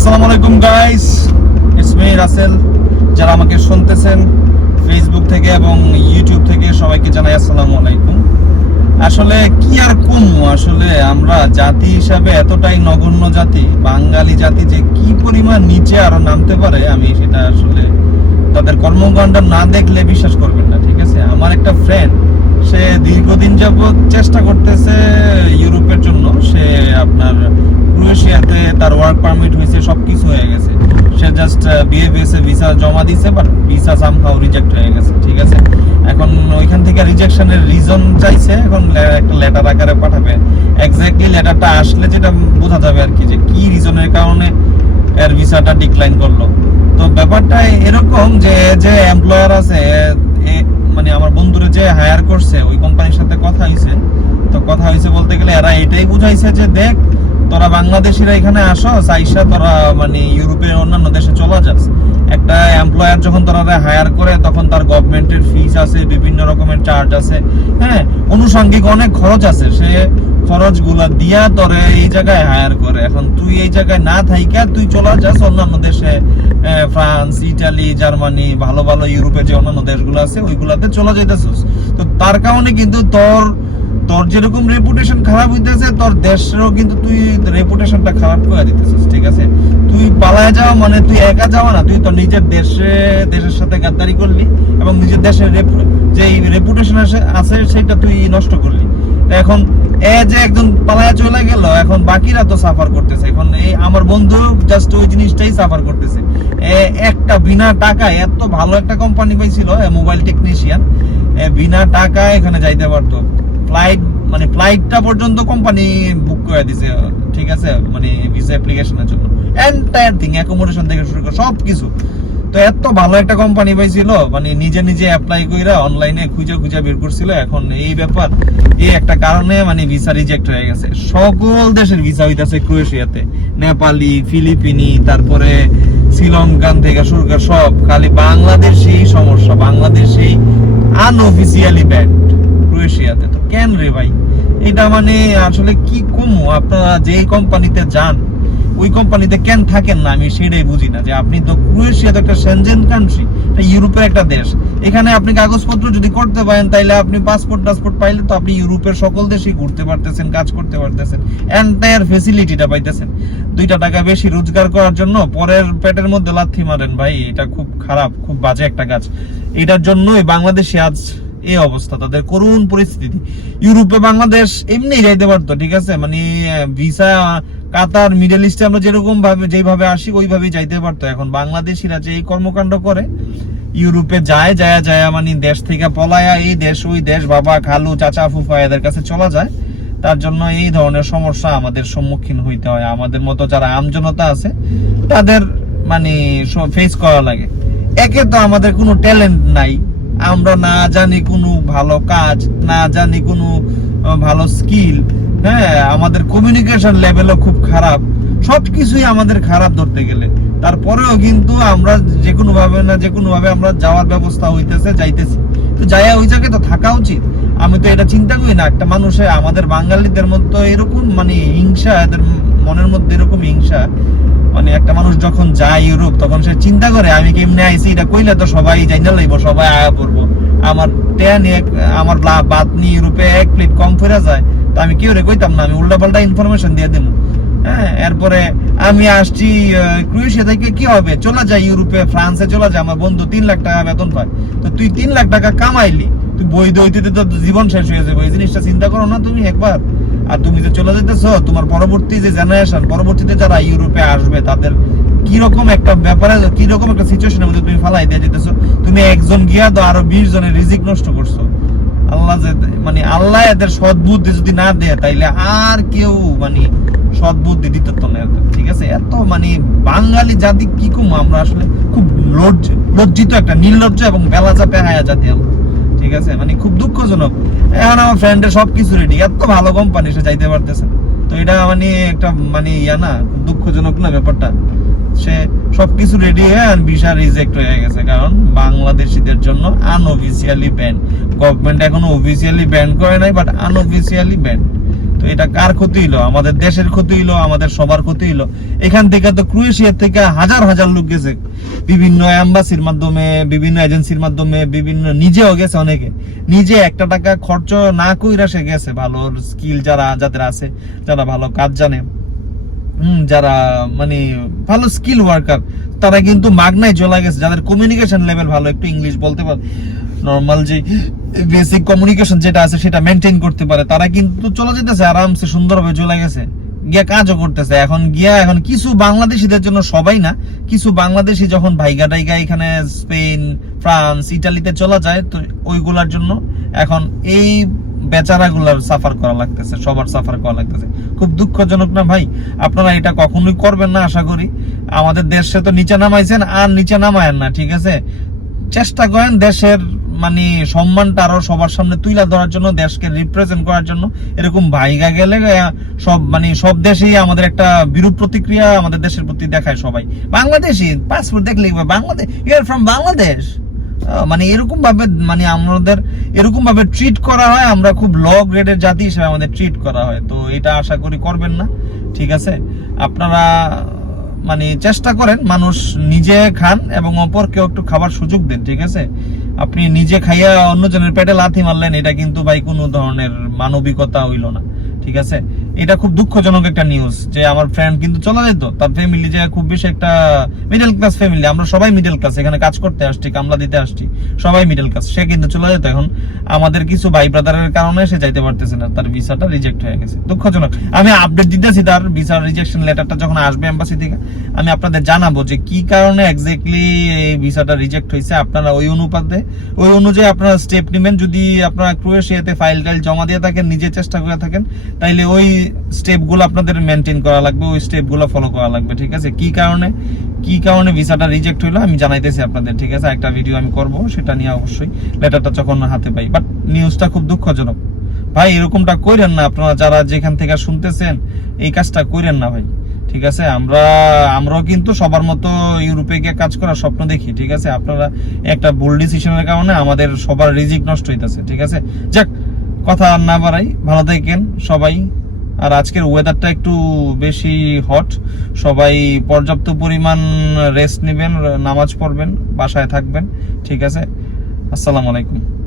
আসসালামু আলাইকুম guys it's me Rasel যারা আমাকে শুনতেছেন ফেসবুক থেকে এবং ইউটিউব থেকে সবাইকে জানাই আসসালামু আলাইকুম। আসলে কি আর কম আসলে আমরা জাতি হিসাবে এতটাই নগণ্য জাতি, বাঙালি জাতি যে কি পরিমাণ নিচে আরও নামতে পারে, আমি সেটা আসলে তাদের কর্মকাণ্ড না দেখলে বিশ্বাস করবেন না, ঠিক আছে? আমার একটা ফ্রেন্ড সে দীর্ঘদিন যাবত চেষ্টা করতেছে ইউরোপের জন্য। সে আপনার ক্রোয়েশিয়াতে তার ওয়ার্ক পারমিট হয়েছে, সবকিছু হয়ে গেছে। সে জাস্ট বিএফএস এ ভিসা জমা দিছে বাট ভিসা সামহাও রিজেক্ট হয়ে গেছে, ঠিক আছে? এখন ওইখান থেকে রিজেকশনের রিজন চাইছে, এখন একটা লেটার আকারে পাঠাবে। এক্স্যাক্টলি লেটারটা আসলে যেটা বোঝা যাবে আর কি, যে কি রিজনের কারণে এর ভিসাটা ডিক্লাইন করল। তো ব্যাপারটা এরকম যে যে এমপ্লয়ার আছে মানে আমার বন্ধুরে যে হায়ার করছে, ওই কোম্পানির সাথে কথা হয়েছে তো কথা হয়েছে বলতে গেলে এরা এটাই বুঝাইছে যে, দেখ তোরা বাংলাদেশিরা এখানে আসো সাইসা তোরা মানে ইউরোপের অন্যান্য দেশে চলে যাস একটা এমপ্লয়ার যখন তোরা হায়ার করে, তখন তার গভর্নমেন্টের ফিস আছে, বিভিন্ন রকমের চার্জ আছে। হ্যাঁ অনুষঙ্গিক অনেক খরচ আছে। সে খরচগুলা দিয়া তোরে এই জায়গায় হায়ার করে। এখন তুই এই জায়গায় না থাইকা, তুই চলে যাস অন্যান্য দেশে। ফ্রান্স, ইটালি, জার্মানি, ভালো ভালো ইউরোপের যে অন্যান্য দেশগুলো আছে, ওইগুলাতে চলে যাইতেছিস। তো তার কারণে কিন্তু তোর তোর যেরকম রেপুটেশন খারাপ হইতেছে, তোর দেশেরও কিন্তু তুই রেপুটেশনটা খারাপ করে দিতেছিস, ঠিক আছে? তুই পালায় যাওয়া মানে তুই একা যাওয়া না, তুই তোর নিজের দেশে, দেশের সাথে গাদ্দারি করলি এবং নিজের দেশের যে রেপুটেশন আছে সেটা তুই নষ্ট করলি। এখন এ যে একজন পালায় চলে গেল, এখন বাকিরা তো সাফার করতেছে। এখন এই আমার বন্ধু জাস্ট ওই জিনিসটাই সাফার করতেছে। একটা বিনা টাকায়, এত ভালো একটা কোম্পানি পাইছিল মোবাইল টেকনিশিয়ান বিনা টাকায় এখানে যাইতে পারতো। ফ্লাইট মানে ফ্লাইটটা পর্যন্ত কোম্পানি বুক করে দিছে, ঠিক আছে? মানে ভিসা অ্যাপ্লিকেশনের জন্য। এন্টায়ার থিং অ্যাকোমোডেশন থেকে শুরু করে সব কিছু তো এত ভালো একটা কোম্পানি পাইছিল মানে নিজে নিজে অ্যাপ্লাই কইরা অনলাইনে খুঁজে খুঁজে বের করছিল। এখন এই ব্যাপার এই একটা কারণে মানে ভিসা রিজেক্ট হয়ে গেছে। সকল দেশের ভিসা হইতাছে ক্রোয়েশিয়াতে। নেপালি, ফিলিপিনি, তারপরে শ্রীলঙ্কান থেকে শুরু করে সব। খালি বাংলাদেশেই সমস্যা, বাংলাদেশেই আনঅফিসিয়ালি ব্যান্ড ক্রোয়েশিয়াতে তো কেন রে ভাই এটা মানে আসলে কি কমু? আপনারা যেই কোম্পানিতে যান, ওই কোম্পানিতে কেন থাকেন না? আমি সেটাই বুঝি না যে আপনি তো ক্রোয়েশিয়া তো একটা সেনজেন কান্ট্রি ইউরোপের একটা দেশ। এখানে আপনি কাগজপত্র যদি করতে পারেন, তাইলে আপনি পাসপোর্ট টাসপোর্ট পাইলে তো আপনি ইউরোপের সকল দেশেই ঘুরতে পারতেছেন, কাজ করতে পারতেছেন এন্টায়ার ফেসিলিটিটা পাইতেছেন। দুইটা টাকা বেশি রোজগার করার জন্য পরের পেটের মধ্যে লাথি মারেন, ভাই। এটা খুব খারাপ, খুব বাজে একটা কাজ। এটার জন্যই বাংলাদেশে আজ এই অবস্থা, তাদের করুণ পরিস্থিতি। ইউরোপে বাংলাদেশ এমনি যাইতে পারতো, ঠিক আছে? মানে ভিসা, কাতার, মিডল ইস্টে আমরা যেরকম ভাবে, যেভাবে আসি, ওইভাবেই যাইতে পারতো। এখন বাংলাদেশিরা যে এই কর্মকাণ্ড করে, ইউরোপে যায় যায় যায় মানে দেশ থেকে পলায়া, এই দেশ, ওই দেশ, বাবা, খালু, চাচা, ফুফা, এদের কাছে চলা যায়। তার জন্য এই ধরনের সমস্যা আমাদের সম্মুখীন হইতে হয়। আমাদের মতো যারা আমজনতা আছে, তাদের মানে ফেস করা লাগে। একে তো আমাদের কোনো ট্যালেন্ট নাই। আমরা না জানি কোনো ভালো কাজ, না জানি কোনো ভালো স্কিল হ্যাঁ আমাদের কমিউনিকেশন লেভেলও খুব খারাপ। সবকিছুই আমাদের খারাপ ধরতে গেলে। তারপরেও কিন্তু আমরা যে কোনো ভাবে না যে কোনো ভাবে আমরা যাওয়ার ব্যবস্থা হইতেছে, যাইতেছি। তো যাইয়া ওই জায়গায় তো থাকা উচিত। আমি তো এটা চিন্তা করি না, একটা মানুষে আমাদের বাঙালিদের মধ্যে এরকম মানে হিংসা, এদের মনের মধ্যে এরকম হিংসা মানে একটা মানুষ যখন যায় ইউরোপ, তখন সে চিন্তা করে, আমি কেমনে আইছি? এটা কইলে তো সবাই জাইনা লইব, সবাই আয়া পড়ব। আমার টেয়া নিয়ে আমার বাত নিয়ে ইউরোপে এক প্লেট কম ফেরা যায়, তো আমি কেউ রে কইতাম না? আমি উল্টা পাল্টা ইনফরমেশন দিয়ে দেবো হ্যাঁ এরপরে আমি আসছি ক্রোয়েশিয়া থেকে কি হবে? চলে যায় ইউরোপে, ফ্রান্সে চলে যায় আমার বন্ধু তিন লাখ টাকা বেতন পায়। তো তুই তিন লাখ টাকা কামাইলি, তুই বই দইতে তো জীবন শেষ হয়ে যাবে। এই জিনিসটা চিন্তা করো না তুমি একবার। আর তুমি যে চলে যেতেছ, তোমার পরবর্তী যে জেনারেশন পরবর্তীতে যারা ইউরোপে আসবে, তাদের কি রকম একটা ব্যাপারে কি রকম একটা সিচুয়েশনের মধ্যে তুমি ফালাই দিয়ে যেতেছো? তুমি একজন গিয়া তো আরও বিশ জনের রিজিক নষ্ট করছ। আল্লাহ যে মানে আল্লাহ এদের সদ্বুদ্ধি যদি না দেয়, তাইলে আর কেউ মানে সদ্বুদ্ধি দিত তো না ঠিক আছে? এত মানে বাঙালি জাতি কি কম? আমরা আসলে খুব লজ্জ, লজ্জিত একটা, নির্লজ্জ এবং বেলাজা পেহায়া জাতি আমরা। ঠিক আছে? মানে খুব দুঃখজনক। এখন আমার ফ্রেন্ডের সবকিছু রেডি এত ভালো কোম্পানি সে যাইতে পারতেছে তো এটা মানে একটা মানে ইয়া না দুঃখজনক না ব্যাপারটা? সে সবকিছু রেডি হয়ে আর ভিসা রিজেক্ট হয়ে গেছে। কারণ বাংলাদেশিদের জন্য আনঅফিসিয়ালি ব্যান গভর্নমেন্ট এখনও অফিসিয়ালি ব্যান করে নাই বাট আনঅফিসিয়ালি ব্যান তো এটা কার ক্ষতি হইল? আমাদের দেশের ক্ষতি হইল, আমাদের সবার ক্ষতি হইল। এখান থেকে তো ক্রোয়েশিয়া থেকে হাজার হাজার লোক গেছে। বিভিন্ন অ্যাম্বাসির মাধ্যমে, বিভিন্ন এজেন্সির মাধ্যমে, বিভিন্ন নিজেও গেছে অনেকে। নিজে একটা টাকা খরচ না কইরা সে গেছে। ভালো স্কিল যারা, যাদের আছে, যারা ভালো কাজ জানে, হুম, যারা মানে ভালো স্কিল ওয়ার্কার, তারা কিন্তু মাগনায় চলে গেছে। যাদের কমিউনিকেশন লেভেল ভালো, একটু ইংলিশ বলতে পারে নর্মাল যে বেসিক কমিউনিকেশন যেটা আছে সেটা মেনটেন করতে পারে। তারা কিন্তু চলে যেতেছে, আরামসে সুন্দরভাবে চলে গেছে। গিয়া কাজও করতেছে। এখন গিয়া এখন কিছু বাংলাদেশিদের জন্য সবাই না, কিছু বাংলাদেশি যখন ভাইগা টাইগা এখানে স্পেন, ফ্রান্স, ইটালিতে চলে যায়, তো ওইগুলার জন্য এখন এই বেচারাগুলার সাফার করা লাগতেছে, সবার সাফার করা লাগতেছে। খুব দুঃখজনক না ভাই? আপনারা এটা কখনোই করবেন না, আশা করি। আমাদের দেশে তো নিচে নামাইছেন, আর নিচে নামায়েন না, ঠিক আছে? চেষ্টা করেন দেশের মানে সম্মানটা আরও সবার সামনে তুলে ধরার জন্য, দেশকে রিপ্রেজেন্ট করার জন্য, এরকম ভাইগা গেলে সব মানে সব দেশেই আমাদের একটা বিরূপ প্রতিক্রিয়া আমাদের দেশের প্রতি দেখায় সবাই। বাংলাদেশি পাসপোর্ট দেখলে বাংলাদেশ ইয়ার ফ্রম বাংলাদেশ? মানে এরকম ভাবে মানে আমাদের এরকম ভাবে ট্রিট করা হয়, আমরা খুব লো গ্রেডের জাতি হিসেবে আমাদের ট্রিট করা হয়। তো এটা আশা করি করবেন না। ঠিক আছে? আপনারা মানে চেষ্টা করেন মানুষ নিজে খান এবং অপরকেও একটু খাবার সুযোগ দেন, ঠিক আছে? আপনি নিজে খাইয়া অন্যজনের পেটে লাথি মারলেন, এটা কিন্তু ভাই কোনো ধরনের মানবিকতা হইল না, ঠিক আছে? এটা খুব দুঃখজনক একটা নিউজ যে আমার ফ্রেন্ড কিন্তু চলে যেত। তার ফ্যামিলি যে খুব বেশি একটা মিডল ক্লাস ফ্যামিলি আমরা সবাই মিডল ক্লাস এখানে কাজ করতে আসছি, কামলা দিতে আসছি, সবাই মিডল ক্লাস সে কিন্তু চলে যেত। এখন আমাদের কিছু ভাই ব্রাদারের কারণে সে যাইতে পারতেছে না। তার ভিসাটা রিজেক্ট হয়ে গেছে। দুঃখজনক। আমি আপডেট দিতেছি তার ভিসা রিজেকশন লেটারটা যখন আসবে এম্বাসি থেকে, আমি আপনাদের জানাব যে কি কারণে এক্স্যাক্টলি এই ভিসাটা রিজেক্ট হয়েছে। আপনারা ওই অনুপাতে, ওই অনুযায়ী আপনারা স্টেপ নেবেন। যদি আপনারা ক্রোয়েশিয়াতে ফাইল টাইল জমা দিয়ে থাকেন, নিজে চেষ্টা করে থাকেন, তাইলে ওই স্টেপগুলো আপনাদের মেনটেন করা লাগবে, ওই স্টেপগুলো ফলো করা লাগবে, ঠিক আছে? কি কারণে? কি কারণে ভিসাটা রিজেক্ট হইল? আমি জানাইতেছি আপনাদের, ঠিক আছে? একটা ভিডিও আমি করব, সেটা নিয়ে অবশ্যই লেটারটা যখন হাতে পাই। বাট নিউজটা খুব দুঃখজনক। ভাই, এরকমটা কইরেন না আপনারা, যারা যেখান থেকে শুনতেছেন, এই কাজটা কইরেন না ভাই, ঠিক আছে? আমরা, আমরাও কিন্তু সবার মতো ইউরোপে গিয়ে কাজ করার স্বপ্ন দেখি, ঠিক আছে? আপনারা একটা ভুল ডিসিশনের কারণে আমাদের সবার রিজিক নষ্ট হইতেছে, ঠিক আছে? যাক, কথা না বাড়াই, ভালো থাকেন সবাই। আর আজকের ওয়েদারটা একটু বেশি হট সবাই পর্যাপ্ত পরিমাণ রেস্ট নেবেন, নামাজ পড়বেন, বাসায় থাকবেন, ঠিক আছে? আসসালামু আলাইকুম।